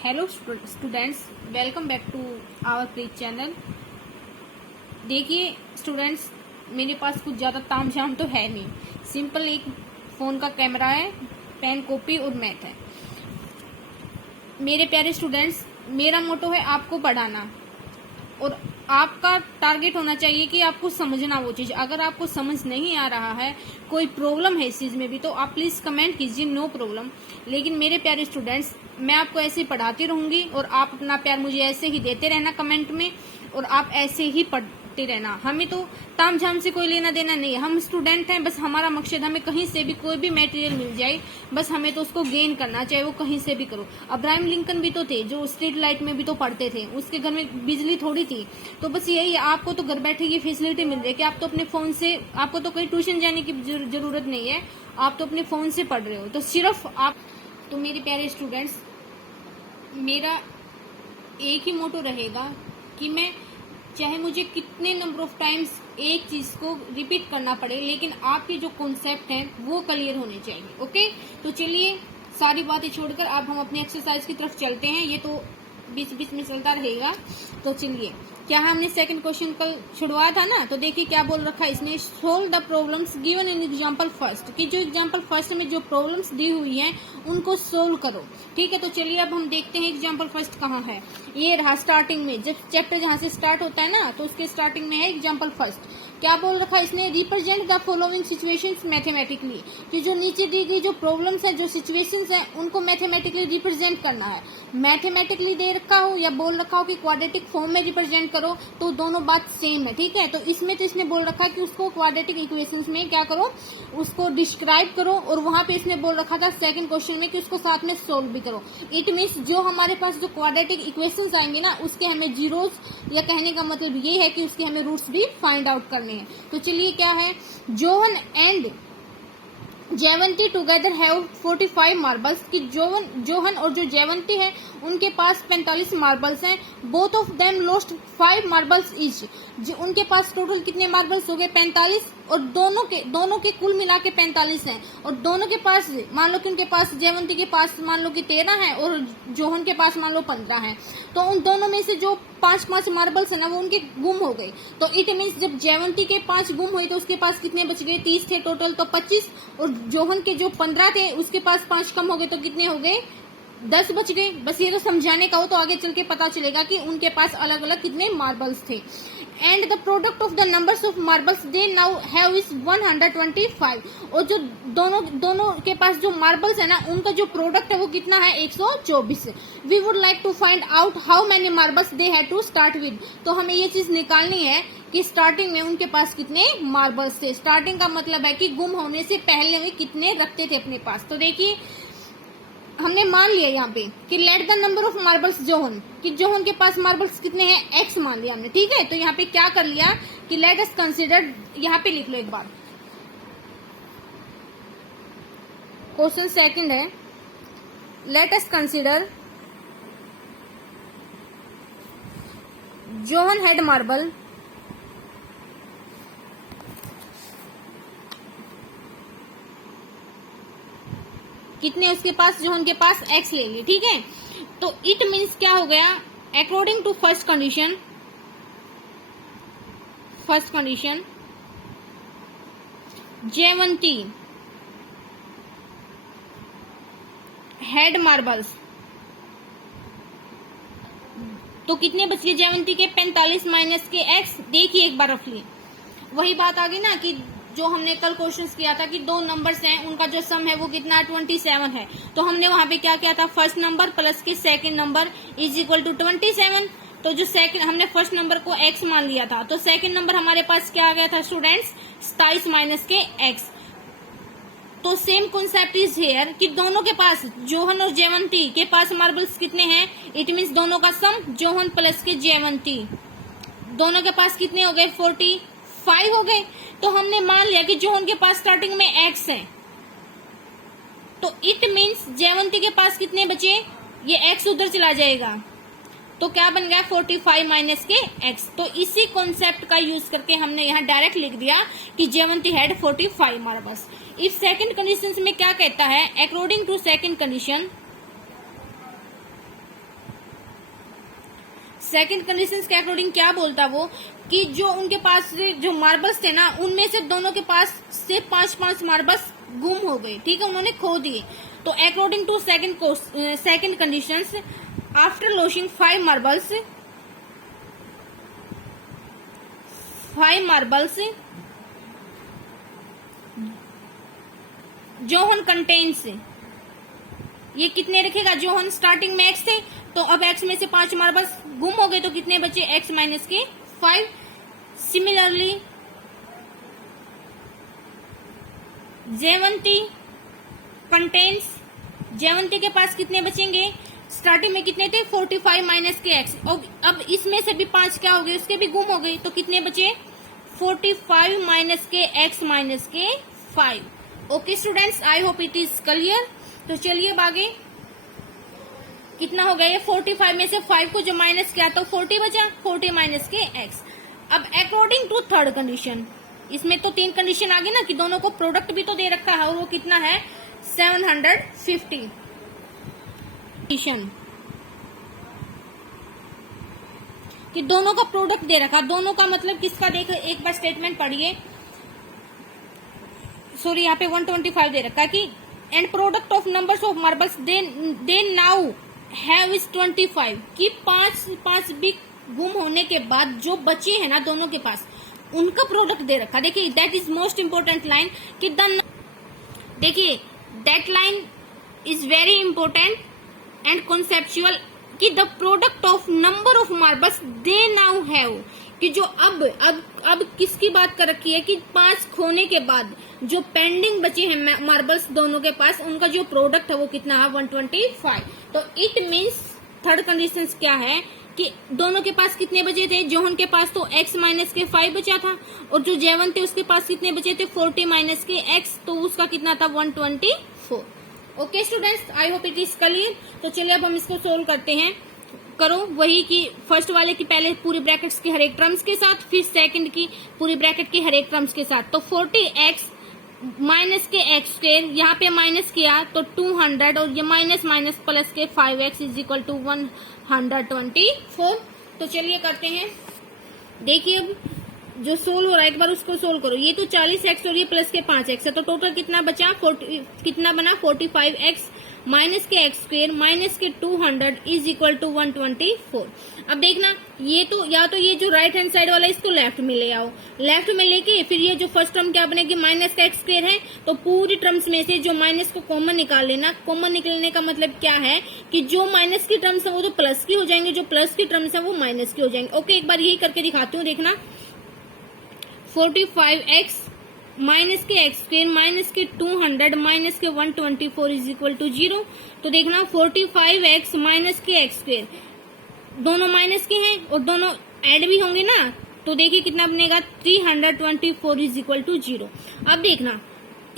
Hello students, welcome back to our please channel. देखिए students, मेरे पास कुछ ज़्यादा तामझाम तो है नहीं। सिंपल एक फ़ोन का कैमरा है, पेन कॉपी और मैथ है। मेरे प्यारे स्टूडेंट्स, मेरा मोटो है आपको पढ़ाना और आपका टारगेट होना चाहिए कि आपको समझना वो चीज़। अगर आपको समझ नहीं आ रहा है, कोई प्रॉब्लम है इस चीज़ में भी, तो आप प्लीज़ कमेंट कीजिए, नो प्रॉब्लम। लेकिन मेरे प्यारे स्टूडेंट्स, मैं आपको ऐसे ही पढ़ाती रहूंगी और आप अपना प्यार मुझे ऐसे ही देते रहना कमेंट में, और आप ऐसे ही पढ़ते रहना। हमें तो तामझाम से कोई लेना देना नहीं है। हम स्टूडेंट हैं, बस हमारा मकसद, हमें कहीं से भी कोई भी मटेरियल मिल जाए, बस हमें तो उसको गेन करना, चाहे वो कहीं से भी करो। अब्राहम लिंकन भी तो थे जो स्ट्रीट लाइट में भी तो पढ़ते थे, उसके घर में बिजली थोड़ी थी। तो बस यही है, आपको तो घर बैठे ये फैसिलिटी मिल रही है कि आप तो अपने फोन से, आपको तो कहीं ट्यूशन जाने की जरूरत नहीं है, आप तो अपने फोन से पढ़ रहे हो। तो सिर्फ आप, तो मेरे प्यारे स्टूडेंट्स, मेरा एक ही मोटो रहेगा कि मैं, चाहे मुझे कितने नंबर ऑफ टाइम्स एक चीज को रिपीट करना पड़े, लेकिन आपके जो कॉन्सेप्ट हैं वो क्लियर होने चाहिए। ओके, तो चलिए सारी बातें छोड़कर अब हम अपने एक्सरसाइज की तरफ चलते हैं। ये तो बीच बीच में चलता रहेगा। तो चलिए, क्या हमने सेकंड क्वेश्चन कल छुड़वाया था ना, तो देखिए क्या बोल रखा है इसने। Solve the problems given in example first, कि जो एग्जांपल फर्स्ट में जो प्रॉब्लम्स दी हुई हैं उनको सोल्व करो। ठीक है, तो चलिए अब हम देखते हैं एग्जांपल फर्स्ट कहाँ है। ये रहा स्टार्टिंग में, जब चैप्टर जहां से स्टार्ट होता है ना, तो उसके स्टार्टिंग में है एग्जांपल फर्स्ट। क्या बोल रखा है इसने, represent the following situations mathematically, कि जो नीचे दी गई जो प्रॉब्लम्स है, जो सिचुएशंस है, उनको मैथमेटिकली रिप्रेजेंट करना है। मैथमेटिकली दे रखा हो या बोल रखा हो कि क्वाड्रेटिक फॉर्म में रिप्रेजेंट करो, तो दोनों बात सेम है। ठीक है, तो इसमें तो इसने बोल रखा है कि उसको क्वाड्रेटिक इक्वेशंस में क्या करो, उसको डिस्क्राइब करो, और वहां पे इसने बोल रखा था सेकंड क्वेश्चन में कि उसको साथ में सोल्व भी करो। इट मीन्स जो हमारे पास जो क्वाड्रेटिक इक्वेशंस आएंगे ना, उसके हमें जीरोस, या कहने का मतलब ये है कि उसके हमें रूट्स भी फाइंड आउट करने हैं। तो चलिए क्या है, Johan and Jaywanti together have 45 marbles, की जोहन और जो जयवंती है उनके पास 45 मार्बल्स हैं। Both of them lost 5 marbles each, जो उनके पास टोटल कितने मार्बल्स हो गए, 45, और दोनों के कुल मिला के 45 हैं। और दोनों के पास, मान लो कि उनके पास, जयवंती के पास मान लो कि 13 है और जोहन के पास मान लो 15 है। तो उन दोनों में से जो 5 मार्बल्स है ना, वो उनके गुम हो गए। तो इट मीन्स जब जयवंती के 5 गुम हुए तो उसके पास कितने बच गए, 30 थे टोटल, तो 25, और जोहन के जो 15 थे उसके पास 5 कम हो गए, तो कितने हो गए, 10 बच गए। बस ये तो समझाने का हो, तो आगे चल के पता चलेगा कि उनके पास अलग अलग कितने मार्बल्स थे। And the product of the numbers of marbles they now have is 125, और जो दोनों के पास जो मार्बल्स है ना, उनका जो प्रोडक्ट है वो कितना है, 124। We would like to find out how many marbles they had to start with, तो हमें ये चीज निकालनी है कि स्टार्टिंग में उनके पास कितने मार्बल्स थे। स्टार्टिंग का मतलब है कि गुम होने से पहले में कितने रखते थे अपने पास। तो देखिए, हमने मान लिया यहाँ पे कि let the number of marbles Johan, कि जोहन के पास मार्बल्स कितने हैं, एक्स मान लिया हमने। ठीक है, तो यहाँ पे क्या कर लिया कि लेट अस कंसीडर, यहाँ पे लिख लो एक बार, क्वेश्चन सेकंड है, late us consider Johan had marble कितने उसके पास, जोहन के पास एक्स ले ली। ठीक है, तो इट मीन्स क्या हो गया, according to first condition Jaywanti had marbles, तो कितने बच गए जयवंती के, 45 माइनस के एक्स। देखिए एक बार रफली वही बात आ गई ना कि जो हमने कल क्वेश्चंस किया था कि दो नंबर्स हैं, उनका जो सम है वो कितना, 27 है। तो हमने वहां पे क्या किया था, फर्स्ट नंबर प्लस के second number is equal to 27। तो जो सेकंड, हमने फर्स्ट नंबर को x मान लिया था, तो सेकंड नंबर हमारे पास क्या आ गया था स्टूडेंट्स, 27 माइनस के x। तो सेम कॉन्सेप्ट इज हेयर कि दोनों के पास, जोहन और जयवंती के पास मार्बल्स कितने हैं, इट मीन्स दोनों का सम, जोहन प्लस के जयवंती, दोनों के पास कितने हो गए, 45 हो गए। तो हमने मान लिया कि जोहन के पास स्टार्टिंग में x है, तो इट मीन्स जयवंती के पास कितने बचे, ये x उधर चला जाएगा, तो क्या बन गया, 45 माइनस के x। तो इसी कॉन्सेप्ट का यूज करके हमने यहाँ डायरेक्ट लिख दिया कि Jaywanti had 45 marbles. If second condition में क्या कहता है, according to second condition second condition के अकॉर्डिंग क्या बोलता वो कि जो उनके पास जो मार्बल्स थे ना, उनमें से दोनों के पास से 5-5 मार्बल्स गुम हो गए, ठीक है, उन्होंने खो दिए। तो according to second condition, after losing 5 marbles Johan contains, ये कितने रखेगा, जोहन स्टार्टिंग में x थे, तो अब x में से 5 मार्बल्स गुम हो गए, तो कितने बचे, x माइनस के 5। सिमिलरली जयवंती कंटेन्स, जयवंती के पास कितने बचेंगे, स्टार्टिंग में कितने थे, 45 माइनस के x, और अब इसमें से भी 5 क्या हो गए, उसके भी गुम हो गए, तो कितने बचे, 45 माइनस के x माइनस के 5। Okay students, I hope it is clear. तो चलिए अब आगे, कितना हो गया ये, 45 में से 5 को जो माइनस किया तो 40 बचा, 40 माइनस के x। अब अकॉर्डिंग टू थर्ड कंडीशन, इसमें तो 3 कंडीशन आ गई ना, कि दोनों को प्रोडक्ट भी तो दे रखा है, और वो कितना है 750 कंडीशन, कि दोनों का प्रोडक्ट दे रखा, दोनों का मतलब किसका, देखो एक बार स्टेटमेंट पढ़िए, सॉरी यहाँ पे 125 दे रखा है कि and product of numbers of marbles they now have is 25, कि 5 भी गुम होने के बाद जो बचे हैं ना दोनों के पास, उनका प्रोडक्ट दे रखा। देखिए that is most important line, कि देखिए that line is very important and conceptual, कि the product of number of marbles they now have, कि जो अब किसकी बात कर रखी है, कि 5 खोने के बाद जो पेंडिंग बचे हैं मार्बल्स दोनों के पास, उनका जो प्रोडक्ट है वो कितना है 125। तो इट मीन्स थर्ड कंडीशन क्या है, कि दोनों के पास कितने बचे थे, जोहन के पास तो x माइनस के 5 बचा था, और जो जयवंत थे उसके पास कितने बचे थे 40 माइनस के x, तो उसका कितना था 124। Okay students, I hope it is clear. तो चलिए अब हम इसको सोल्व करते हैं। करो वही कि फर्स्ट वाले की पहले पूरी ब्रैकेट्स के हर एक टर्म्स के साथ, फिर सेकंड की पूरी ब्रैकेट के हर एक टर्म्स के साथ। तो 40x माइनस के x स्क्वायर, यहाँ पे माइनस किया तो 200, और ये माइनस माइनस प्लस के 5x इज इक्वल टू 124। तो चलिए करते हैं। देखिए अब जो सोल्व हो रहा है एक बार उसको सोल्व करो। ये तो 40x और ये प्लस के 5x है, तो टोटल कितना बचा, कितना बना 45x माइनस के x स्क्वायर माइनस के 200 इज इक्वल टू 124। अब देखना ये तो, या तो ये जो राइट हैंड साइड वाला है इसको लेफ्ट में ले आओ, लेफ्ट में लेके फिर ये जो फर्स्ट टर्म क्या बनेगी, माइनस का x स्क्वायर है, तो पूरी टर्म्स में से जो माइनस को कॉमन निकाल लेना। कॉमन निकलने का मतलब क्या है कि जो माइनस की टर्म्स है वो तो प्लस की हो जाएंगे, जो प्लस की टर्म्स है वो माइनस की हो जाएंगे। ओके, एक बार यही करके दिखाती हूँ, देखना 45x माइनस के x स्क्वायर माइनस के 200 माइनस के 124 इज इक्वल टू 0। तो देखना 45x माइनस के x स्क्वायर दोनों माइनस के हैं और दोनों ऐड भी होंगे ना, तो देखिए कितना बनेगा 324 इज इक्वल टू 0। अब देखना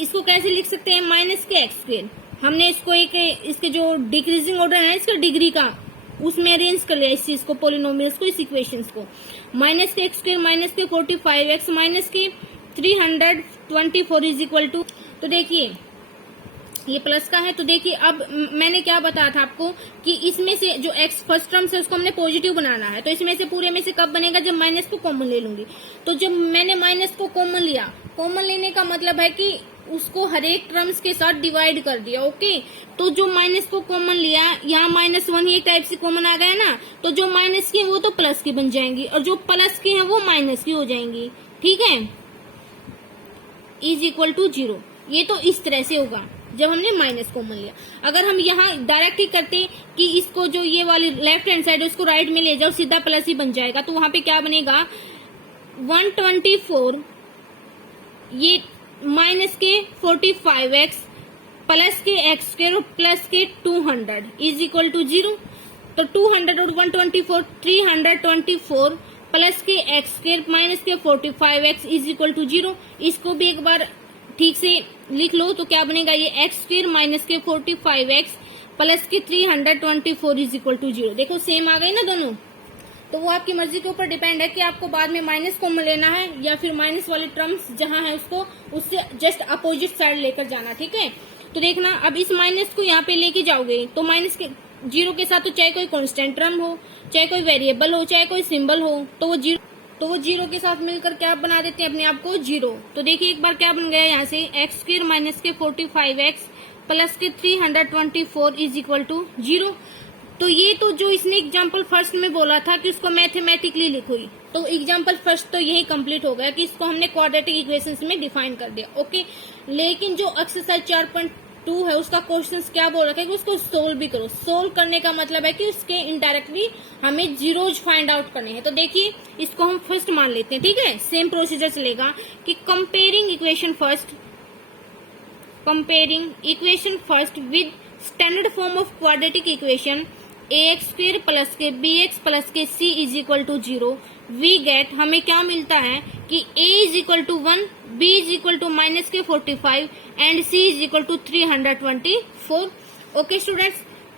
इसको कैसे लिख सकते हैं, माइनस के x स्क्वायर, हमने इसको एक इसके जो डिक्रीजिंग ऑर्डर है इसका डिग्री का उसमें अरेंज कर लिया इस चीज को, पोलिनोमियल्स को, इस इक्वेशंस को। माइनस के x स्क्वायर माइनस के 45x माइनस के 324 इज इक्वल टू, तो देखिए ये प्लस का है। तो देखिए अब मैंने क्या बताया था आपको कि इसमें से जो x फर्स्ट टर्म है उसको हमने पॉजिटिव बनाना है, तो इसमें से पूरे में से कब बनेगा, जब माइनस को कॉमन ले लूंगी। तो जब मैंने माइनस को कॉमन लिया, कॉमन लेने का मतलब है कि उसको हर एक टर्म्स के साथ डिवाइड कर दिया। ओके, तो जो माइनस को कॉमन लिया, यहाँ -1 ही एक टाइप से कॉमन आ गया ना, तो जो माइनस की है वो तो प्लस की बन जाएंगी और जो प्लस की है वो माइनस की हो जाएंगी। ठीक है, इज इक्वल टू 0। ये तो इस तरह से होगा जब हमने माइनस कॉमन लिया। अगर हम यहाँ डायरेक्ट ही करते कि इसको जो ये वाली लेफ्ट हैंड साइड है उसको राइट में ले जाओ, सीधा प्लस ही बन जाएगा, तो वहां पे क्या बनेगा 124 ये माइनस के 45x प्लस के x स्क्वायर प्लस के 200 इज इक्वल टू 0। तो 200 और 124 324 प्लस के x स्क्वायर माइनस के 45x इज इक्वल टू 0। इसको भी एक बार ठीक से लिख लो, तो क्या बनेगा, ये x स्क्वायर माइनस के 45x प्लस के 324 इज इक्वल टू 0। देखो सेम आ गए ना दोनों, तो वो आपकी मर्जी के ऊपर डिपेंड है कि आपको बाद में माइनस कॉमन लेना है या फिर माइनस वाले टर्म्स जहां है उसको उससे जस्ट अपोजिट साइड लेकर जाना। ठीक है, तो देखना अब इस माइनस को यहाँ पे लेके जाओगे तो माइनस के जीरो के साथ तो चाहे कोई कांस्टेंट टर्म हो, चाहे कोई वेरिएबल हो, चाहे कोई सिंबल हो, तो वो जीरो के साथ मिलकर क्या बना देते हैं अपने आप को जीरो। तो देखिए एक बार क्या बन गया यहाँ से, एक्स स्क्वायर माइनस के 45x प्लस के 324 इज इक्वल टू जीरो। तो ये तो जो इसने एग्जाम्पल फर्स्ट में बोला था कि उसको मैथमेटिकली लिखो, तो एग्जाम्पल फर्स्ट तो यही कंप्लीट हो गया कि इसको हमने क्वाड्रेटिक इक्वेशंस में डिफाइन कर दिया। ओके, लेकिन जो एक्सरसाइज 4.2 है उसका क्वेश्चंस क्या बोल रखा है कि उसको सोल्व भी करो। सोल्व करने का मतलब है कि उसके इनडायरेक्टली हमें जीरोज फाइंड आउट करने हैं। तो देखिए इसको हम फर्स्ट मान लेते हैं, ठीक है। सेम प्रोसीजर चलेगा कि comparing equation first with standard form of quadratic equation ax square plus के bx प्लस के c is equal to zero, we get, हमें क्या मिलता है कि a is equal to 1, b is equal to minus के 45 and c is equal to 324। Okay students,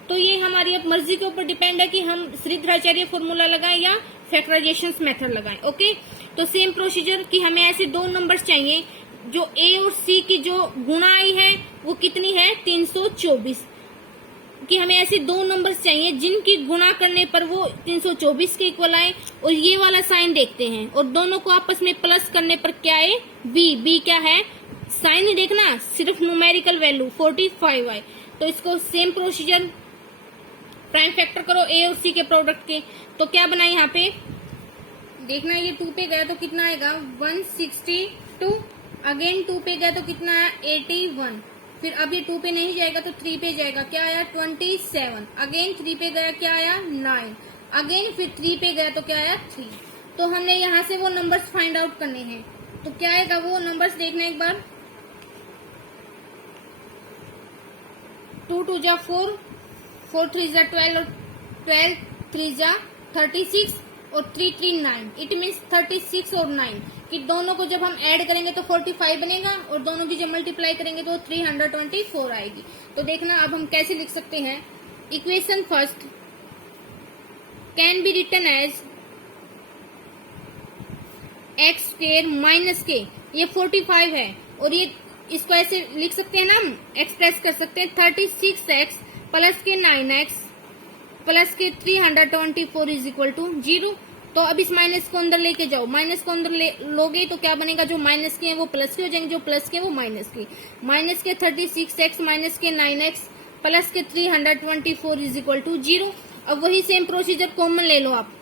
तो ये हमारी अब मर्जी के ऊपर डिपेंड है कि हम श्रीधराचार्य फॉर्मूला लगाएं या फैक्टराइजेशन मेथड लगाएं। ओके, तो सेम प्रोसीजर कि हमें ऐसे दो नंबर्स चाहिए जो a और c की जो गुणा आई है वो कितनी है 324, कि हमें ऐसे दो नंबर्स चाहिए जिनकी गुणा करने पर वो 324 के इक्वल आए, और ये वाला साइन देखते हैं और दोनों को आपस में प्लस करने पर क्या आए b क्या है, साइन ही देखना, सिर्फ न्यूमेरिकल वैल्यू 45 आए। तो इसको सेम प्रोसीजर प्राइम फैक्टर करो a और c के प्रोडक्ट के, तो क्या बना यहाँ पे देखना, ये 2 पे गया तो कितना आएगा 162, अगेन 2 पे गया तो कितना आया 81, फिर अब ये 2 पे नहीं जाएगा तो 3 पे जाएगा, क्या आया 27, अगेन 3 पे गया क्या आया 9, अगेन फिर 3 पे गया तो क्या आया 3। तो हमने यहाँ से वो नंबर्स फाइंड आउट करने हैं, तो क्या आएगा वो नंबर्स देखना एक बार, 2 2 जा 4, 4 3 जा 12 और 12 3 जा 36 और 3 3 9, इट मीन्स 36 और 9 कि दोनों को जब हम ऐड करेंगे तो 45 बनेगा और दोनों की जब मल्टीप्लाई करेंगे तो 324 आएगी। तो देखना अब हम कैसे लिख सकते हैं, equation first can be written as x square minus के, ये 45 है और ये इसको ऐसे लिख सकते हैं ना, हम एक्सप्रेस कर सकते हैं 36x प्लस के 9x प्लस के 324 इज इक्वल टू जीरो। तो अब इस माइनस को अंदर लेके जाओ, माइनस को अंदर लोगे तो क्या बनेगा, जो माइनस के हैं वो प्लस के हो जाएंगे, जो प्लस के वो माइनस के, माइनस के 36x माइनस के 9x प्लस के 324 इज इक्वल टू जीरो। अब वही सेम प्रोसीजर कॉमन ले लो आप,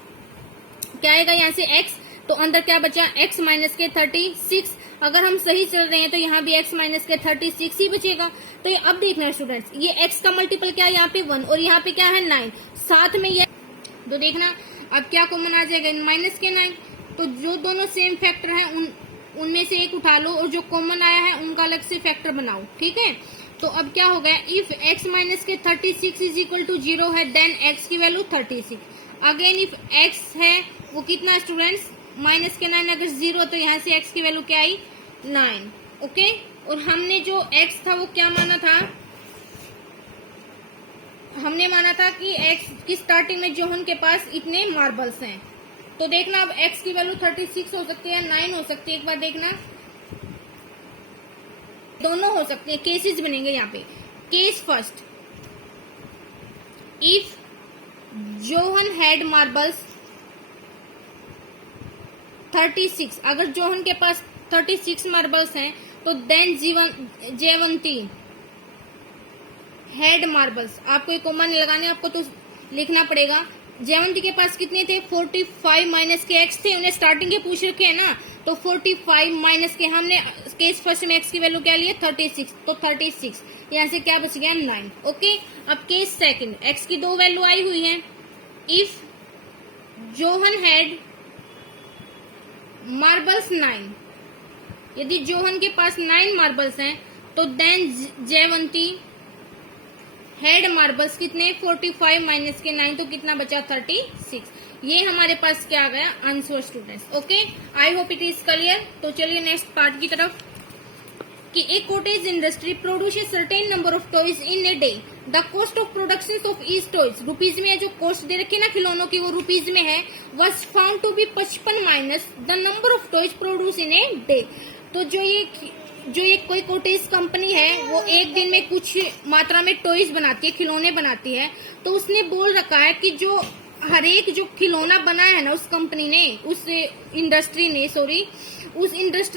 क्या आएगा यहाँ से x, तो अंदर क्या बचा x माइनस के 36, अगर हम सही चल रहे हैं तो यहाँ भी x माइनस के 36 ही बचेगा। तो ये अब देखना है स्टूडेंट्स, ये x का मल्टीपल क्या है यहाँ पे 1 और यहाँ पे क्या है 9, साथ में ये, तो देखना अब क्या कॉमन आ जाएगा माइनस के 9, तो जो दोनों सेम फैक्टर हैं उनमें से एक उठा लो और जो कॉमन आया है उनका अलग से फैक्टर बनाओ, ठीक है। तो अब क्या हो गया, इफ x माइनस के 36 इज इक्वल टू जीरो है देन x की वैल्यू 36, अगेन इफ x है वो कितना स्टूडेंट्स माइनस के 9, अगर जीरो तो यहाँ से x की वैल्यू क्या आई 9। ओके, और हमने जो x था वो क्या माना था, हमने माना था कि x की स्टार्टिंग में जोहन के पास इतने मार्बल्स हैं। तो देखना अब x की वैल्यू 36 हो सकती है 9 हो सकती है, एक बार देखना दोनों हो सकते हैं, केसेस बनेंगे यहाँ पे। Case first, if Johan had marbles 36, अगर जोहन के पास 36 मार्बल्स हैं तो देन जयवंती हेड मार्बल्स, आपको एक कॉमन लगाने, आपको तो लिखना पड़ेगा। जयवंती के पास कितने थे 45 माइनस के x थे, उन्हें स्टार्टिंग के पूछ रखे हैं ना, तो 45 माइनस के, हमने केस फर्स्ट में x की वैल्यू क्या लिया 36, तो 36 यहाँ से क्या बच गया 9। ओके, अब केस सेकंड, x की दो वैल्यू आई हुई है, इफ जोहन हैड मार्बल्स 9, यदि जोहन के पास 9 मार्बल्स हैं तो देन जयवंती हेड मार्बल्स कितने 45 माइनस के 9, तो कितना बचा 36। ये हमारे पास क्या आ गया answer students. Okay, I hope it is clear. तो चलिए नेक्स्ट पार्ट की तरफ, कि एक cottage industry produces certain number of toys in a day, the cost of production of each toys, rupees में जो कॉस्ट दे रखी है ना खिलौनों की वो रुपीज में है, was found to be 55 minus the number of toys produce in a day. तो जो ये जो एक कोई कोटेज कंपनी है वो एक दिन में कुछ मात्रा में टॉयज बनाती है, खिलौने बनाती है, तो उसने बोल रखा है कि जो हर एक जो खिलौना बनाया है ना उस कंपनी ने, उस इंडस्ट्री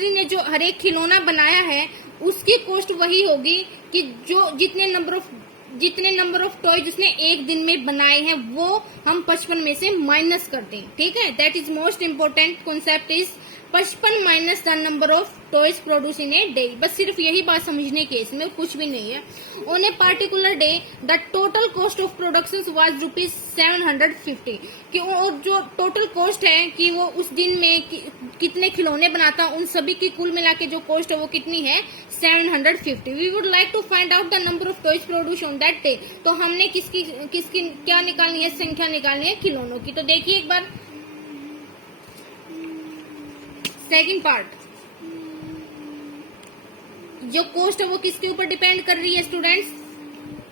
ने जो हर एक खिलौना बनाया है उसकी कॉस्ट वही होगी कि जो जितने नंबर ऑफ टॉयज उसने एक दिन में बनाए हैं वो हम 55 में से माइनस कर दें। ठीक है, that is most important concept is 55 minus the number of toys produce in a day. बस सिर्फ यही बात समझने के, इसमें कुछ भी नहीं है। On a particular day the total cost of production was ₹750 कि और जो टोटल कॉस्ट है कि वो उस दिन में कितने खिलौने बनाता, उन सभी की कुल मिला के जो कॉस्ट है वो कितनी है 750। We would like to find out the number of toys produce on that day. तो हमने किसकी क्या निकालनी है, संख्या निकालनी है खिलौनों की। तो देखिए एक बार सेकंड पार्ट, जो कॉस्ट है वो किसके ऊपर डिपेंड कर रही है स्टूडेंट्स,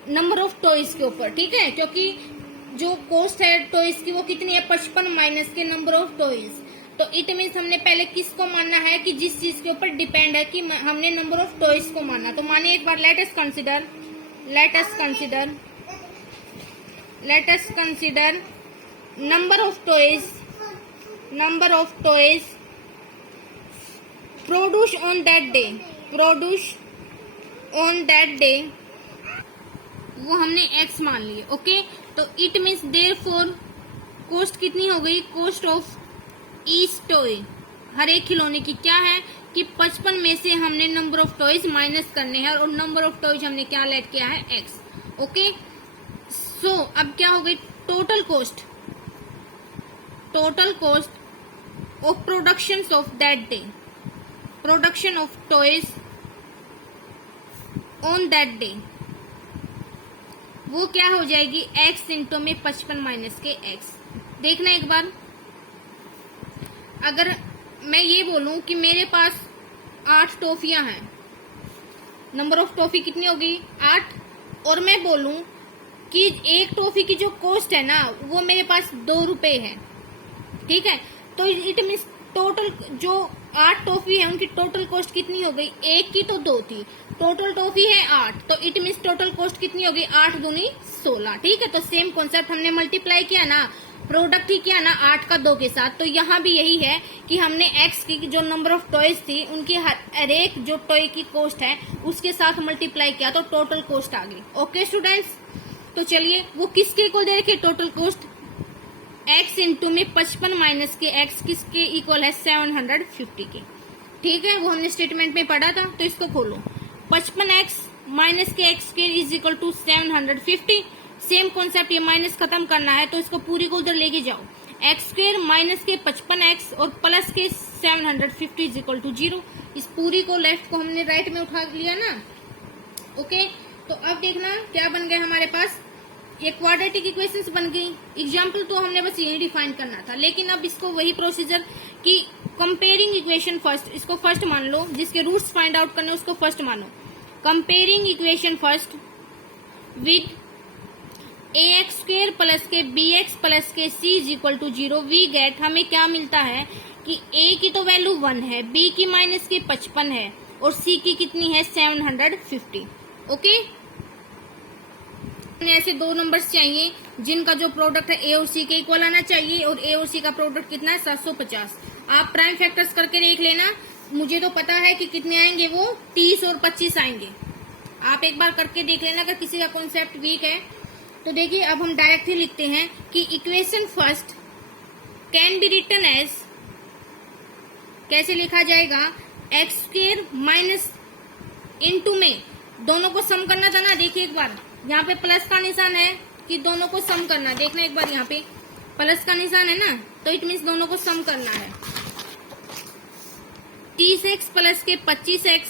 नंबर ऑफ टॉयज के ऊपर। ठीक है, क्योंकि जो कॉस्ट है टॉयज की वो कितनी है 55 माइनस के नंबर ऑफ टॉयज। तो इट मीन्स हमने पहले किसको मानना है कि जिस चीज के ऊपर डिपेंड है कि हमने नंबर ऑफ टॉयज को माना। तो मानिए एक बार let us consider number of toys produce on that day वो हमने x मान लिए। ओके, तो इट मीन्स देयरफॉर कॉस्ट कितनी हो गई, कॉस्ट ऑफ ईच टॉय, हर एक खिलौने की क्या है कि 55 में से हमने नंबर ऑफ टॉयज माइनस करने हैं और नंबर ऑफ टॉयज हमने क्या लेट किया है x। ओके, सो अब क्या हो गई total cost of production of that day, production of toys on that day, वो क्या हो जाएगी x इंटू में 55 माइनस के x। देखना एक बार, अगर मैं ये बोलूं कि मेरे पास 8 टॉफियां हैं, नंबर ऑफ टॉफी कितनी होगी 8, और मैं बोलूं कि एक टॉफी की जो कॉस्ट है ना वो मेरे पास ₹2 है। ठीक है, तो इट मीन्स टोटल जो 8 टॉफी है उनकी टोटल कॉस्ट कितनी हो गई, एक की तो 2 थी, टोटल टॉफी है 8, तो इट मीन्स टोटल कॉस्ट कितनी होगी 8 दूनी 16। ठीक है, तो सेम कॉन्सेप्ट हमने मल्टीप्लाई किया ना, प्रोडक्ट ही किया ना 8 का 2 के साथ, तो यहाँ भी यही है कि हमने x की जो नंबर ऑफ टॉयज थी उनकी हर एक जो टॉय की कॉस्ट है उसके साथ मल्टीप्लाई किया तो टोटल कॉस्ट आ गई। ओके स्टूडेंट्स, तो चलिए वो किसके इक्वल दे रखे टोटल कॉस्ट, x इंटू में 55 माइनस के x किसके इक्वल है 750 के। ठीक है, वो हमने स्टेटमेंट में पढ़ा था, तो इसको खोलो 55x माइनस के x के is equal to 750। Same concept, ये माइनस खत्म करना है तो इसको पूरी को उधर लेके जाओ, x² माइनस के 55x और प्लस के 750 इज इक्वल टू 0। इस पूरी को लेफ्ट को हमने राइट में उठा लिया ना। ओके, तो अब देखना क्या बन गया हमारे पास, ये क्वाड्रेटिक इक्वेशंस बन गई। एग्जाम्पल तो हमने बस यही डिफाइन करना था, लेकिन अब इसको वही प्रोसीजर कि कंपेयरिंग इक्वेशन फर्स्ट, इसको फर्स्ट मान लो, जिसके रूट्स फाइंड आउट करने उसको फर्स्ट मानो। Comparing equation first with ax² plus के bx प्लस के c is equal to 0 we get, हमें क्या मिलता है कि a की तो वैल्यू 1 है, b की माइनस के 55 है और c की कितनी है 750। ओके, ऐसे 2 नंबर्स चाहिए जिनका जो प्रोडक्ट है a और c के इक्वल आना चाहिए, और a और c का प्रोडक्ट कितना है 750। आप प्राइम फैक्टर्स करके देख लेना, मुझे तो पता है कि कितने आएंगे, वो 30 और 25 आएंगे। आप एक बार करके देख लेना अगर किसी का कॉन्सेप्ट वीक है। तो देखिए अब हम डायरेक्ट ही लिखते हैं कि equation first can be written as, कैसे लिखा जाएगा, x² माइनस इंटू में दोनों को सम करना था ना। देखिए एक बार यहाँ पे प्लस का निशान है कि दोनों को सम करना, देखना एक बार यहाँ पे प्लस का निशान है ना, तो इट मीन्स दोनों को सम करना है। 30x प्लस के 25x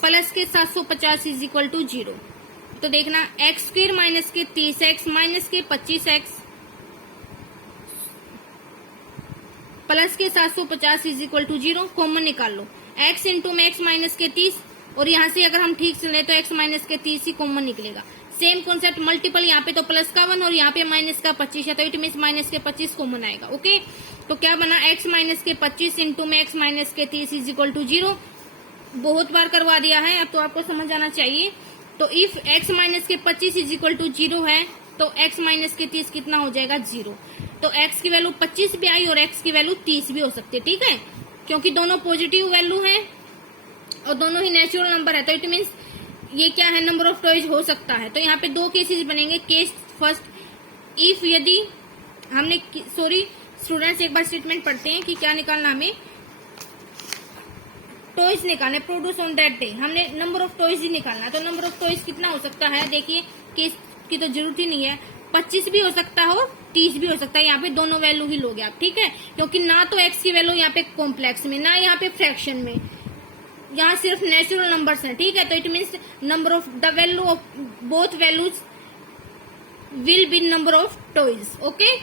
प्लस के 750 इज इक्वल टू 0। तो देखना x² माइनस के 30x माइनस के 25x प्लस के 750 इज इक्वल टू 0, कॉमन निकाल लो, x इंटू में x माइनस के 30, और यहाँ से अगर हम ठीक से ले तो x माइनस के 30 ही कॉमन निकलेगा। सेम कॉन्सेप्ट मल्टीपल, यहाँ पे तो प्लस का 1 और यहाँ पे माइनस का 25 है, तो इट मीन्स माइनस के 25 कॉमन आएगा। ओके, तो क्या बना x माइनस के 25 इंटू में x माइनस के 30 इज इक्वल टू 0। बहुत बार करवा दिया है, अब तो आपको समझ आना चाहिए। तो इफ x माइनस के 25 इज इक्वल टू 0 है तो x माइनस के 30 कितना हो जाएगा 0। तो x की वैल्यू 25 भी आई और x की वैल्यू 30 भी हो सकती है, ठीक है, क्योंकि दोनों पॉजिटिव वैल्यू है और दोनों ही नेचुरल नंबर है। तो इट मीन्स ये क्या है, नंबर ऑफ टॉयज हो सकता है। तो यहाँ पे दो केसेस बनेंगे। केस फर्स्ट, इफ यदि हमने स्टूडेंट्स एक बार स्टेटमेंट पढ़ते हैं कि क्या निकालना, हमें टॉयज निकालने, प्रोड्यूस ऑन दैट डे, हमने नंबर ऑफ टॉयज ही निकालना। तो नंबर ऑफ टॉयज कितना हो सकता है, देखिए केस की तो जरूरत ही नहीं है, 25 भी हो सकता हो 30 भी हो सकता है, यहाँ पे दोनों वैल्यू ही लोगे आप, ठीक है, क्योंकि ना तो x की वैल्यू यहाँ पे कॉम्प्लेक्स में, ना यहाँ पे फ्रैक्शन में, यहाँ सिर्फ नेचुरल नंबर्स हैं, ठीक है। तो it means number of the value of both values will be number of toys, okay.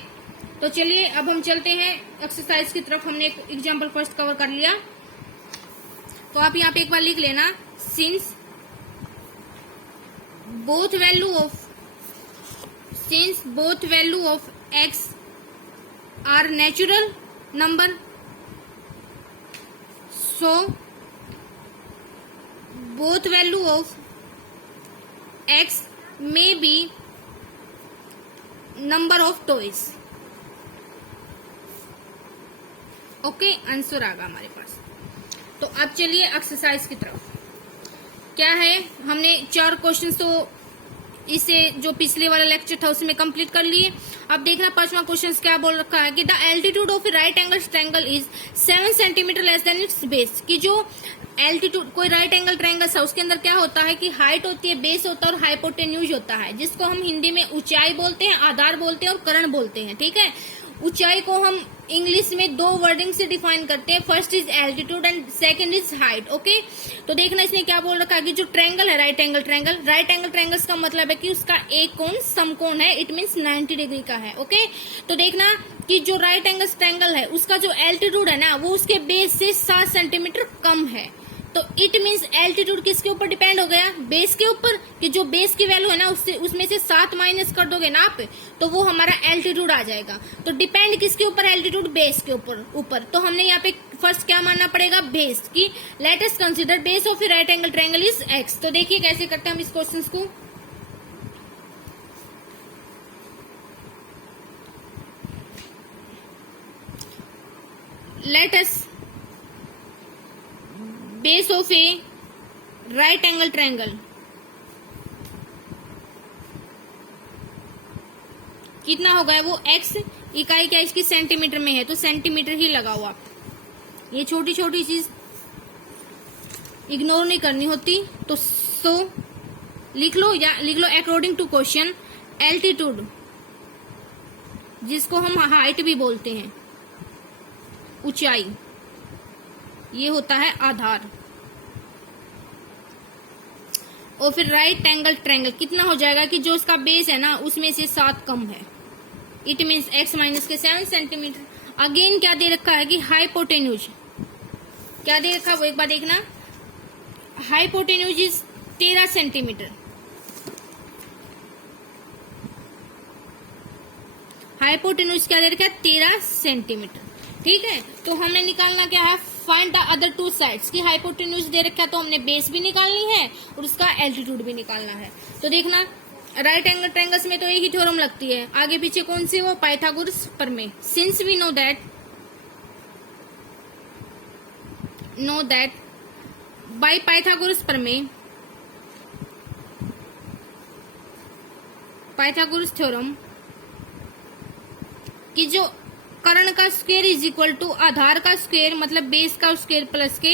तो चलिए अब हम चलते हैं एक्सरसाइज की तरफ। हमने एक एग्जाम्पल फर्स्ट कवर कर लिया, तो आप यहाँ पे एक बार लिख लेना, since both value of x are natural number, so both value of x may be number of toys, okay. Answer आ गया हमारे पास। तो अब चलिए एक्सरसाइज की तरफ। क्या है, हमने 4 क्वेश्चन तो इसे जो पिछले वाला लेक्चर था उसमें कंप्लीट कर लिए। अब देखना 5वां क्वेश्चन क्या बोल रखा है कि the altitude of right angle triangle is 7 centimetre less than it's base, कि जो एल्टीट्यूड कोई राइट एंगल ट्रायंगल है उसके अंदर क्या होता है कि हाइट होती है, बेस होता है और हाइपोटेन्यूज होता है, जिसको हम हिंदी में ऊंचाई बोलते हैं, आधार बोलते हैं और कर्ण बोलते हैं, ठीक है। ऊंचाई को हम इंग्लिश में 2 वर्डिंग से डिफाइन करते हैं, first is altitude and second is height, okay. तो देखना इसने क्या बोल रखा है कि जो ट्रायंगल है राइट एंगल ट्रायंगल्स का मतलब है कि उसका एक कोण समकोण है, इट मीन्स 90 डिग्री का है, ओके। तो देखना कि जो राइट एंगल ट्रायंगल है उसका जो एल्टीट्यूड है ना वो उसके बेस से 7 सेंटीमीटर कम है। तो इट मीन्स एल्टीट्यूड किसके ऊपर डिपेंड हो गया, बेस के ऊपर, कि जो बेस की वैल्यू है ना उसमें से 7 माइनस कर दोगे ना आप तो वो हमारा एल्टीट्यूड आ जाएगा। तो डिपेंड किसके ऊपर, एल्टीट्यूड बेस के ऊपर। तो हमने यहाँ पे फर्स्ट क्या मानना पड़ेगा, बेस की। Late us consider base of right angle triangle is x। तो देखिए कैसे करते हैं हम इस क्वेश्चन को। Let us base of A right angle triangle कितना हो गया, वो x, इकाई क्या इसकी सेंटीमीटर में है तो सेंटीमीटर ही लगाओ आप। ये छोटी छोटी चीज इग्नोर नहीं करनी होती। तो लिख लो अकॉर्डिंग टू क्वेश्चन, एल्टीट्यूड जिसको हम हाइट भी बोलते हैं, ऊंचाई, ये होता है आधार। और फिर राइट एंगल ट्रायंगल कितना हो जाएगा कि जो उसका बेस है ना उसमें से 7 कम है, इट मीन्स x माइनस के 7 सेंटीमीटर। अगेन क्या दे रखा है कि हाइपोटेन्यूज, क्या दे रखा है वो एक बार देखना, हाइपोटेन्यूज इज 13 सेंटीमीटर। हाइपोटेन्यूज क्या दे रखा है, 13 सेंटीमीटर, ठीक है। तो हमने निकालना क्या है, फाइंड द अदर 2 साइड्स की हाइपोटेन्यूज दे रखा है तो हमने बेस भी निकालनी है और उसका एल्टीट्यूड भी निकालना है। तो देखना राइट एंगल ट्रायंगल्स में तो एक ही थ्योरम लगती है, आगे पीछे कौन सी, वो पाइथागोरस प्रमेय। Since we know that by Pythagoras प्रमेय, पाइथागोरस थ्योरम, कि जो कर्ण का स्क्वायर इज इक्वल टू आधार का स्क्वायर, मतलब बेस का स्क्वायर प्लस के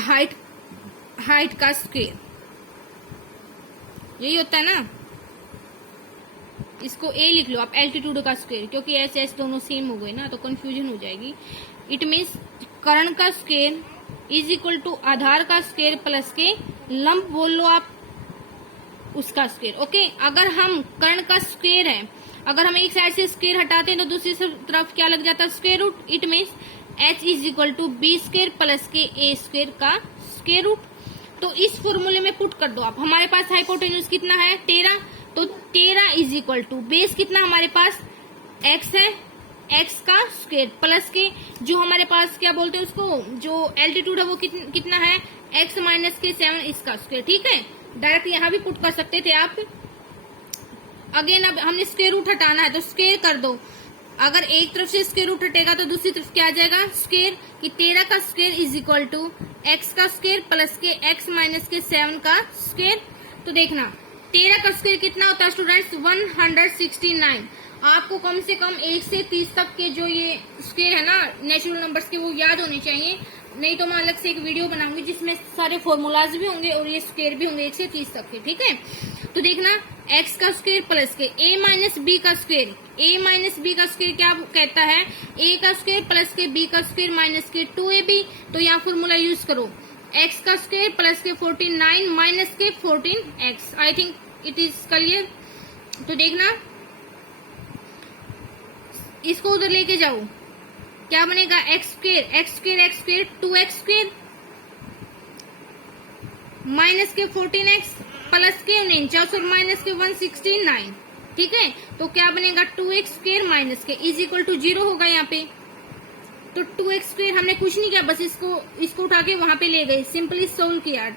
हाइट का स्क्वायर, यही होता है ना। इसको a लिख लो आप, एल्टीट्यूड का स्क्वायर, क्योंकि s दोनों सेम हो गए ना तो कंफ्यूजन हो जाएगी। इट मीन्स कर्ण का स्क्वायर इज इक्वल टू आधार का स्क्वायर प्लस के लंब बोल लो आप उसका स्क्वायर, ओके। अगर हम कर्ण का स्क्वायर है, अगर हम एक साइड से स्क्वायर हटाते हैं तो दूसरी तरफ क्या लग जाता है, square root. It means h is equal to b square plus के a स्क्वायर का स्क्वायर रूट। तो इस फॉर्मूले में पुट कर दो आप। हमारे पास हाइपोटेन्यूज कितना है, 13, तो 13 इज इक्वल टू बेस कितना हमारे पास x है एक्स का स्क्वायर प्लस के जो हमारे पास क्या बोलते हैं उसको, जो एल्टीट्यूड है वो कितना है, एक्स माइनस के 7 इसका स्क्वायर। ठीक है, डायरेक्ट यहाँ भी पुट कर सकते थे आप। अगेन अब हमने स्क्वायर रूट हटाना है तो स्क्वायर कर दो। अगर एक तरफ से स्क्वायर रूट हटेगा तो दूसरी तरफ क्या आ जाएगा, स्क्वायर, कि 13 का square is equal to x का स्क्वायर प्लस के एक्स माइनस के 7 का स्क्वायर। तो देखना 13 का स्क्वायर कितना होता है स्टूडेंट्स, 169। आपको कम से कम 1 से 30 तक के जो ये स्क्वायर है ना नेचुरल नंबर्स के, वो याद होने चाहिए। नहीं तो मैं अलग से एक वीडियो बनाऊंगी जिसमें सारे फॉर्मूलाज भी होंगे और ये स्क्वायर भी होंगे 1 से 30 तक के। ठीक है, तो देखना एक्स का स्क्वायर प्लस के ए माइनस बी का स्क्वायर, ए माइनस बी का स्क्वायर क्या कहता है, ए का स्क्वायर प्लस के बी का स्क्वायर माइनस के 2ab। तो यहाँ फॉर्मूला यूज करो, एक्स का स्क्वायर प्लस के 49 माइनस के 14x। I think it is clear. तो देखना इसको उधर लेके जाओ, क्या बनेगा, x square x square x square 2x square minus के 14x प्लस के 49 और माइनस के 169। ठीक है, तो क्या बनेगा 2x स्क्वायर माइनस के इज इक्वल टू 0 होगा यहाँ पे। तो 2x स्क्वायर हमने कुछ नहीं किया, बस इसको उठा के वहां पे ले गए, सिंपली सोल्व किया,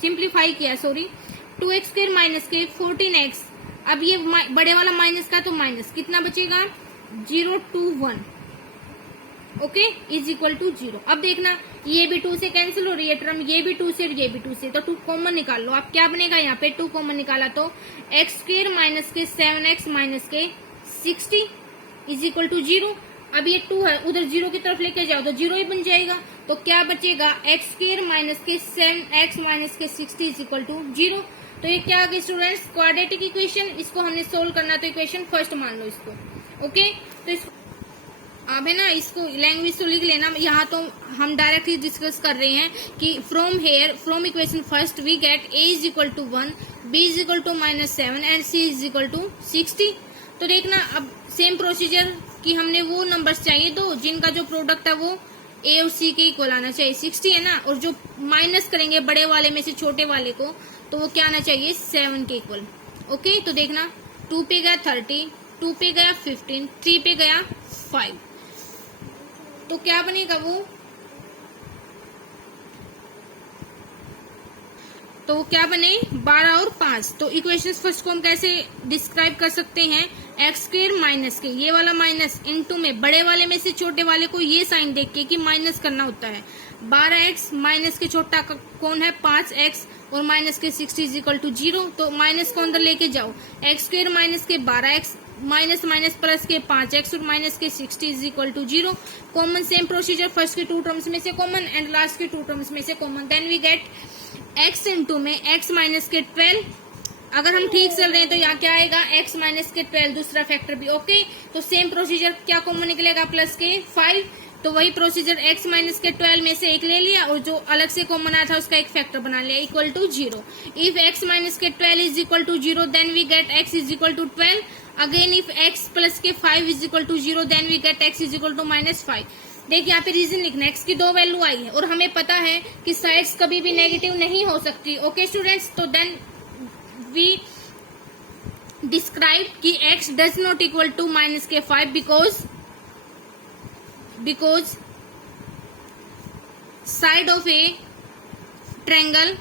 सिंप्लीफाई किया, सॉरी। 2x स्क्वायर माइनस के 14x, अब ये बड़े वाला माइनस का तो माइनस कितना बचेगा 0 to 1, okay, is equal to 0। अब देखना ये भी 2 से कैंसिल हो रही है टर्म, ये भी 2 से और ये भी 2 से, तो 2 कॉमन निकाल लो। अब क्या बनेगा यहाँ पे, 2 कॉमन निकाला तो एक्स स्क्वायर माइनस के 7x माइनस के 60 इज इक्वल टू 0। अब ये 2 है, उधर 0 की तरफ लेके जाओ तो 0 ही बन जाएगा। तो क्या बचेगा, एक्स स्क्वायर माइनस के 7x माइनस के 60 इज इक्वल टू 0। तो ये क्या आ गई स्टूडेंट्स, क्वाड्रेटिक इक्वेशन। इसको हमने सोल्व करना, तो इक्वेशन फर्स्ट मान लो इसको, ओके। तो इसको अब है ना, इसको लैंग्वेज तो लिख लेना। यहाँ तो हम डायरेक्टली डिस्कस कर रहे हैं कि from equation first we get a is equal to 1, b is equal to -7 and c is equal to 60। तो देखना अब सेम प्रोसीजर कि हमने वो नंबर्स चाहिए दो जिनका जो प्रोडक्ट है वो a और c के इक्वल आना चाहिए, 60 है ना, और जो माइनस करेंगे बड़े वाले में से छोटे वाले को तो वो क्या आना चाहिए 7 के इक्वल, ओके। तो देखना 2 पे गया 30, 2 पे गया 15, 3 पे गया 5, तो क्या बनेगा वो, तो क्या बने 12 और 5। तो इक्वेशंस फर्स्ट को हम कैसे डिस्क्राइब कर सकते हैं, एक्स स्क्वायर माइनस के ये वाला माइनस इनटू में बड़े वाले में से छोटे वाले को ये साइन देख के कि माइनस करना होता है। 12x माइनस के छोटा कौन है 5x और माइनस के 60 इज इक्वल टू 0। तो माइनस को अंदर लेके जाओ, एक्स स्क्वायर माइनस के 12x माइनस माइनस प्लस के 5x और माइनस के 60 is equal to 0। Common same procedure, first के 2 टर्म्स में से कॉमन एंड लास्ट के 2 टर्म्स में से common, then we get x into में x माइनस के 12। अगर हम ठीक चल रहे हैं तो यहाँ क्या आएगा x माइनस के 12 दूसरा फैक्टर भी, ओके। तो सेम प्रोसीजर क्या कॉमन निकलेगा प्लस के 5, तो वही प्रोसीजर x माइनस के 12 में से एक ले लिया और जो अलग से कॉमन आया था उसका एक फैक्टर बना लिया equal to 0। If x minus के 12 is equal to 0 then we get x is equal to 12। Again if x plus के 5 is equal to 0 then we get x is equal to -5। देखिए यहाँ पे रीजन लिखना है, x की 2 value आई है और हमें पता है कि साइड्स कभी भी नेगेटिव नहीं हो सकती, ओके स्टूडेंट्स। तो देन वी डिस्क्राइब कि x does not equal to minus के 5 because side of a triangle,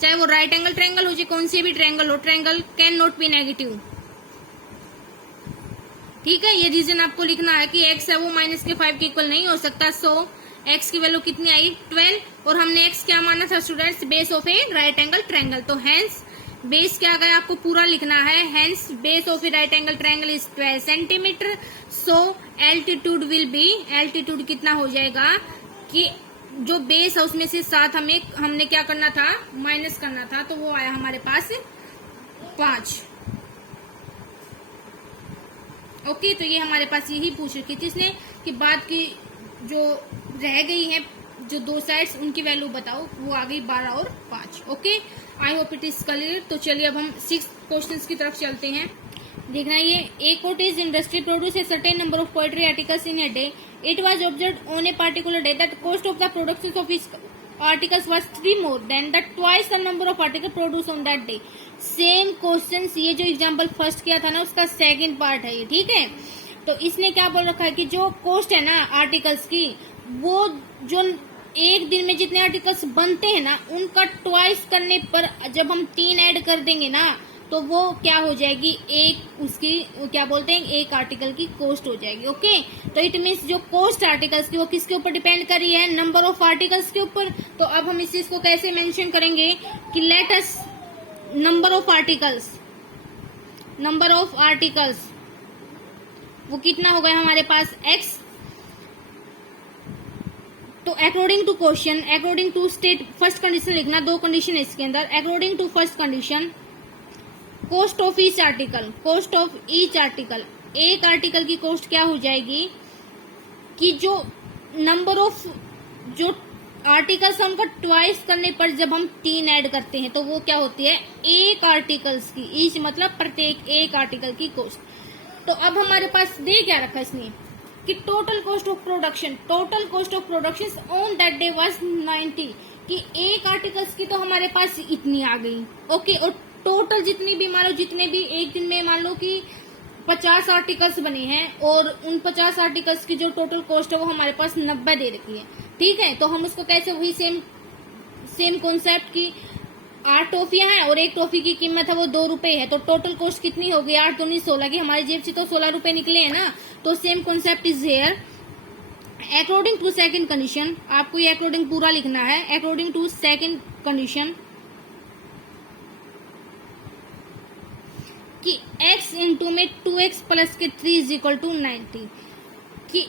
चाहे वो राइट एंगल ट्रायंगल हो चाहे कौन सी भी ट्रायंगल हो, triangle can not B negative, ठीक है। ये रीजन आपको लिखना है कि x है वो माइनस के 5 के इक्वल नहीं हो सकता। सो x की वैल्यू कितनी आई 12 और हमने x क्या माना था students, base of A right angle triangle. तो हेंस बेस क्या गया आपको पूरा लिखना है, hence base of A right angle triangle is 12 centimetre. So altitude will be, altitude कितना हो जाएगा कि जो बेस है उसमें से 7 हमने क्या करना था माइनस करना था, तो वो आया हमारे पास 5, ओके। तो ये हमारे पास यही पूछ रखी थी इसने कि बाद की जो रह गई है जो 2 साइड्स उनकी वैल्यू बताओ, वो आ गई 12 और 5, okay. I hope it is clear. तो चलिए अब हम 6 क्वेश्चंस की तरफ चलते हैं। देखना ये a cottage industry produce a certain number of poetry articles in a day. It was observed on a particular day that cost of the production of इस articles was 3 more than that twice the number of articles produced on that day। Same question, ये जो example first किया था ना उसका second part है ये, ठीक है। तो इसने क्या बोल रखा है कि जो कॉस्ट है ना आर्टिकल्स की, वो जो एक दिन में जितने आर्टिकल्स बनते हैं ना उनका ट्वाइस करने पर जब हम 3 ऐड कर देंगे ना तो वो क्या हो जाएगी, एक उसकी क्या बोलते हैं एक आर्टिकल की कॉस्ट हो जाएगी। ओके, तो इट मीन्स जो कॉस्ट आर्टिकल्स की वो किसके ऊपर डिपेंड कर रही है, नंबर ऑफ आर्टिकल्स के ऊपर। तो अब हम इस चीज को कैसे मेंशन करेंगे कि let us number of articles वो कितना हो गया हमारे पास x। तो according to question, according to state, first condition लिखना, 2 कंडीशन है इसके अंदर। According to first condition cost of each article, एक आर्टिकल की कॉस्ट क्या हो जाएगी कि जो नंबर ऑफ जो आर्टिकल्स उनका ट्वाइस करने पर जब हम 3 ऐड करते हैं तो वो क्या होती है, एक आर्टिकल्स की, ईच मतलब प्रत्येक एक आर्टिकल की कॉस्ट। तो अब हमारे पास दे क्या रखा इसने कि total cost of production on that day was 90, कि एक आर्टिकल्स की तो हमारे पास इतनी आ गई। ओके, और टोटल जितनी भी मान लो, जितने भी एक दिन में मान लो कि 50 आर्टिकल्स बने हैं और उन 50 आर्टिकल्स की जो टोटल कॉस्ट है वो हमारे पास 90 दे रखी है। ठीक है, तो हम उसको कैसे, वही सेम कॉन्सेप्ट की 8 टॉफियां हैं और एक टॉफी की कीमत है वो 2 रुपए है, तो टोटल कॉस्ट कितनी होगी, 8 दूनी 16 की, हमारी जेब से तो 16 रुपए निकले हैं ना। तो same concept is here. According to second condition, आपको ये अकॉर्डिंग पूरा लिखना है। अकॉर्डिंग टू सेकंड कंडीशन कि x इंटू में 2x प्लस के 3 इज इक्वल टू 90, कि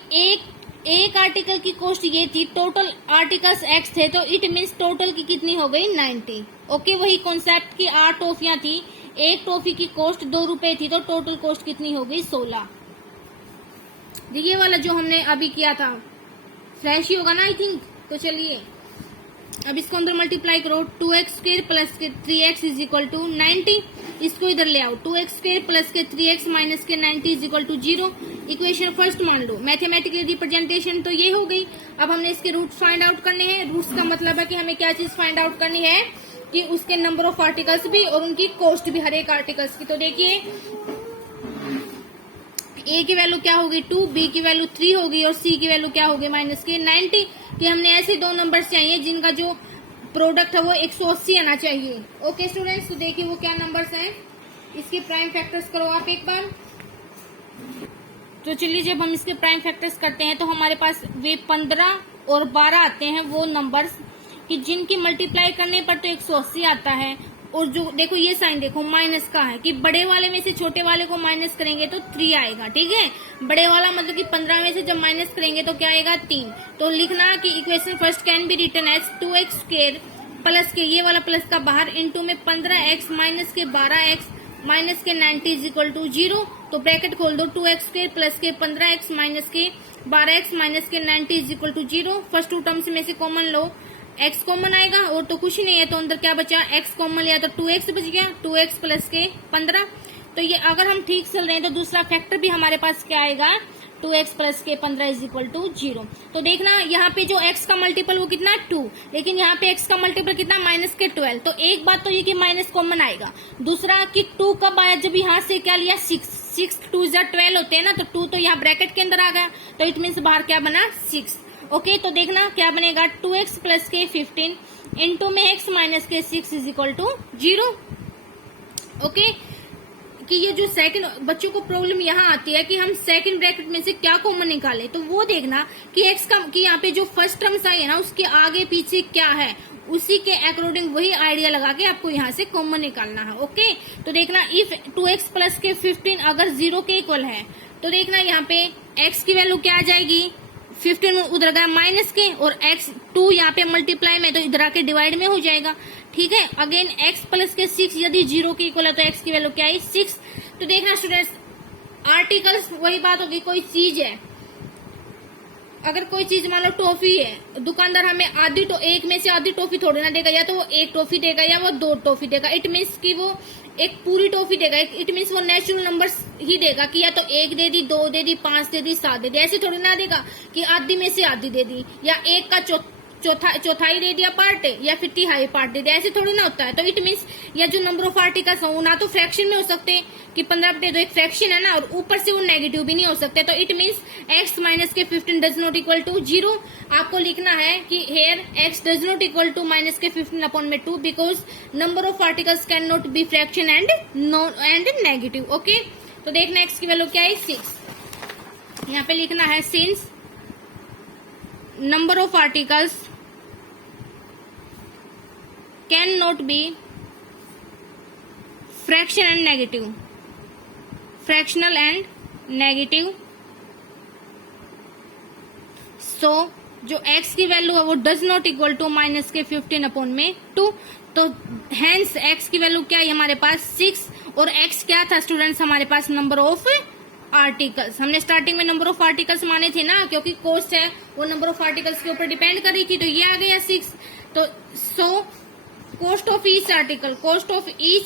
एक आर्टिकल की कॉस्ट ये थी, टोटल आर्टिकल्स x थे, तो इट मीन्स टोटल की कितनी हो गई 90। ओके, वही कॉन्सेप्ट की 8 टॉफियां थी, एक टॉफी की कॉस्ट 2 रुपए थी, तो टोटल कॉस्ट कितनी हो गई 16। ये वाला जो हमने अभी किया था फ्रेश ही होगा ना आई थिंक। तो चलिए अब इसको अंदर मल्टीप्लाई करो, 2x² प्लस के 3x इज इक्वल टू 90, इसको इधर ले आओ, 2x² प्लस के 3x माइनस के 90 is equal to 0। Equation first मान लो, मैथमेटिकल रिप्रेजेंटेशन तो ये हो गई। अब हमने इसके रूट फाइंड आउट करने हैं। रूट्स का मतलब है कि हमें क्या चीज फाइंड आउट करनी है कि उसके नंबर ऑफ आर्टिकल्स भी और उनकी कॉस्ट भी हर एक आर्टिकल्स की। तो देखिए ए की वैल्यू क्या होगी 2, बी की वैल्यू 3 होगी और सी की वैल्यू क्या होगी माइनस के 90, कि हमने ऐसे 2 नंबर्स चाहिए जिनका जो प्रोडक्ट है वो 180 आना चाहिए। ओके स्टूडेंट्स, तो देखिए वो क्या नंबर्स हैं, इसके प्राइम फैक्टर्स करो आप एक बार। तो चलिए जब हम इसके प्राइम फैक्टर्स करते हैं तो हमारे पास वे 15 और 12 आते हैं वो नंबर्स कि जिनकी मल्टीप्लाई करने पर तो 180 आता है। और जो देखो ये साइन देखो माइनस का है कि बड़े वाले में से छोटे वाले को माइनस करेंगे तो 3 आएगा। ठीक है, बड़े वाला मतलब कि 15 में से जब माइनस करेंगे तो क्या आएगा 3। तो लिखना कि equation first can be written as 2x² plus के ये वाला प्लस का बाहर इंटू में 15x माइनस के 12x माइनस के 90 इज इक्वल टू 0। तो ब्रैकेट खोल दो, 2x² प्लस के 15x माइनस के 12x माइनस के 90 is equal to 0। First 2 terms में से कॉमन लो, x कॉमन आएगा और तो कुछ नहीं है, तो अंदर क्या बचा, x कॉमन लिया तो 2x बच गया, 2x प्लस के 15। तो ये अगर हम ठीक चल रहे हैं तो दूसरा फैक्टर भी हमारे पास क्या आएगा 2x प्लस के 15 इज इक्वल टू 0। तो देखना यहाँ पे जो x का मल्टीपल वो कितना 2, लेकिन यहाँ पे x का मल्टीपल कितना माइनस के 12। तो एक बात तो ये कि माइनस कॉमन आएगा, दूसरा कि 2 कब आया जब यहाँ से क्या लिया 6 2 12 होते हैं ना, तो 2 तो यहाँ ब्रैकेट के अंदर आ गया, तो इट मीन्स बाहर क्या बना 6। ओके, तो देखना क्या बनेगा 2x प्लस के 15 इंटू में x माइनस के 6 इज इक्वल टू 0। ओके, कि ये जो सेकंड बच्चों को प्रॉब्लम यहाँ आती है कि हम सेकंड ब्रैकेट में से क्या कॉमन निकालें, तो वो देखना कि x का कि यहाँ पे जो फर्स्ट टर्म्स आई है ना उसके आगे पीछे क्या है, उसी के अकॉर्डिंग वही आइडिया लगा के आपको यहाँ से कॉमन निकालना है। ओके, तो देखना इफ 2x प्लस के 15 अगर 0 के इक्वल है तो देखना यहाँ पे x की वैल्यू क्या आ जाएगी 15 उधर गया माइनस के, और x 2 यहाँ पे मल्टीप्लाई में तो इधर आके डिवाइड में हो जाएगा। ठीक है, अगेन x प्लस के 6 यदि 0 के इक्वल है तो x की वैल्यू क्या है 6। तो देखना स्टूडेंट्स आर्टिकल्स वही बात होगी, कोई चीज है, अगर कोई चीज मान लो टॉफी है, दुकानदार हमें आधी तो एक में से आधी टॉफी थोड़ी ना देगा, या तो वो 1 टॉफी देगा या वो 2 टॉफी देगा। इट मीन्स कि वो एक पूरी टॉफी देगा, इट मीन्स वो नेचुरल नंबर्स ही देगा कि या तो 1 दे दी, 2 दे दी, 5 दे दी, 7 दे दी, ऐसे थोड़ी ना देगा कि आधी में से आधी दे दी या 1 का चौथाई दे दिया पार्ट या फिर तिहाई पार्ट दे दिया, ऐसे थोड़ी ना होता है। तो इट मीन्स या जो नंबर ऑफ आर्टिकल्स हो ना तो फ्रैक्शन में हो सकते कि 15/2 एक फ्रैक्शन है ना, और ऊपर से वो नेगेटिव भी नहीं हो सकते। तो इट मीन्स x माइनस के 15 डज नॉट इक्वल टू 0। आपको लिखना है कि here x does not equal to minus के 15 अपॉन में 2 because number of articles can not be fraction and negative. Okay, तो देखना x की वैल्यू क्या है 6। यहाँ पे लिखना है since number of articles cannot be fractional and negative, so जो x की वैल्यू है वो does not equal to minus के 15 अपॉन में 2। तो हेंस x की वैल्यू क्या है हमारे पास 6, और x क्या था स्टूडेंट्स हमारे पास नंबर ऑफ आर्टिकल्स। हमने स्टार्टिंग में नंबर ऑफ आर्टिकल्स माने थे ना, क्योंकि कॉस्ट है वो नंबर ऑफ आर्टिकल्स के ऊपर डिपेंड कर रही थी, तो ये आ गया 6। तो so cost of each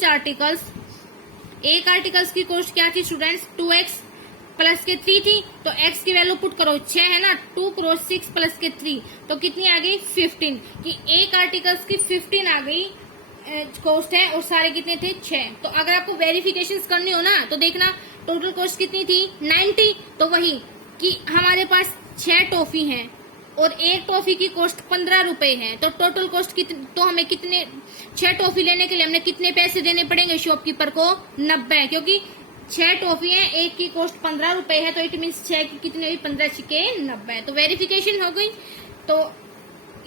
articles, एक आर्टिकल्स की कॉस्ट क्या थी स्टूडेंट्स 2x प्लस के 3 थी। तो x की वैल्यू पुट करो 6 है ना, 2 क्रॉस 6 प्लस के 3 तो कितनी आ गई 15, कि एक आर्टिकल्स की 15 आ गई कॉस्ट है, और सारे कितने थे 6। तो अगर आपको वेरिफिकेशन करनी हो ना तो देखना टोटल कॉस्ट कितनी थी 90। तो वही कि हमारे पास 6 टॉफी हैं और एक टॉफी की कॉस्ट 15 रुपए है, तो टोटल कॉस्ट तो हमें कितने 6 टॉफी लेने के लिए हमने कितने पैसे देने पड़ेंगे शॉपकीपर को 90, क्योंकि 6 टॉफी है, एक की कॉस्ट 15 रुपए है, तो इट मीन्स 6 की कितने हुई 15 छिके 90। तो वेरिफिकेशन हो गई। तो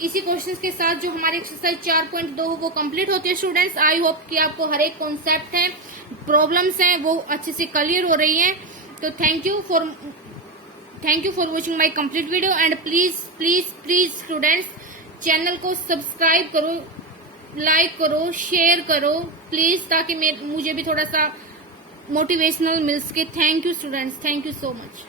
इसी क्वेश्चंस के साथ जो हमारी एक्सरसाइज 4.2 वो कंप्लीट होती है स्टूडेंट्स। आई होप कि आपको हर एक कॉन्सेप्ट है, प्रॉब्लम्स हैं वो अच्छे से क्लियर हो रही हैं। तो thank you for watching my complete video and please students channel को सब्सक्राइब करो, लाइक करो, शेयर करो प्लीज, ताकि मुझे भी थोड़ा सा मोटिवेशनल मिल सके। Thank you students, thank you so much.